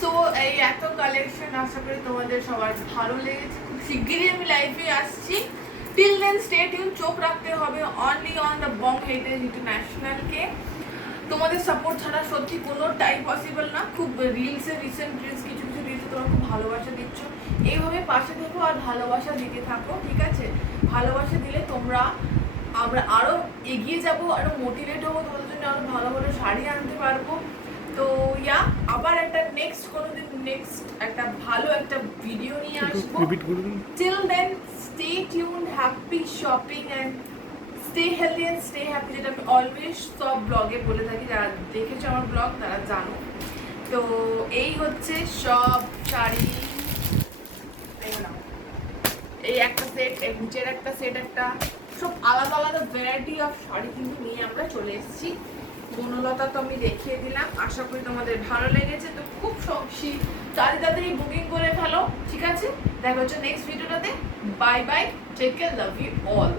So এই এত collection আশা করি তোমাদের সবার ভালো লেগেছে। খুব শিগগিরই আমি লাইভে আসছি। টিল দেন স্টে টিউন, চোখ রাখতে হবে only on the bong heritage ইন্টারন্যাশনালকে। তোমাদের সাপোর্ট ছাড়া সত্যি কোনোটাই পসিবল না। খুব রিলসে রিসেন্ট রিলস কিছু কিছু রিলসে তোমরা খুব ভালোবাসা দিচ্ছ, এইভাবে পাশে থেকো আর ভালোবাসা দিতে থাকো, ঠিক আছে? ভালোবাসা দিলে আমরা আরও এগিয়ে যাব, আরও মোটিভেট হবো, তোমাদের জন্য আরও ভালো ভালো শাড়ি আনতে পারবো। তো আবার একটা নেক্সট একটা ভালো একটা ভিডিও নিয়ে আসবো। Till then stay tune, happy shopping and stay healthy and stay happy, যেটা আমি অলওয়েজ সব ব্লগে বলে থাকি। যারা দেখেছো আমার ব্লগ তারা জানো। তো এই হচ্ছে সব শাড়ি, এই একটা সেট, এই নিচের একটা সেট, একটা সব আলাদা আলাদা ভ্যারাইটি অফ শাড়ি কিন্তু নিয়ে আমরা চলে এসেছি। বনলতা তো আমি দেখিয়ে দিলাম, আশা করি তোমাদের ভালো লেগেছে। তো খুব তাড়াতাড়ি বুকিং করে ফেলো, ঠিক আছে? দেখা হচ্ছে নেক্সট ভিডিওটাতে। Bye bye, take care, love you all.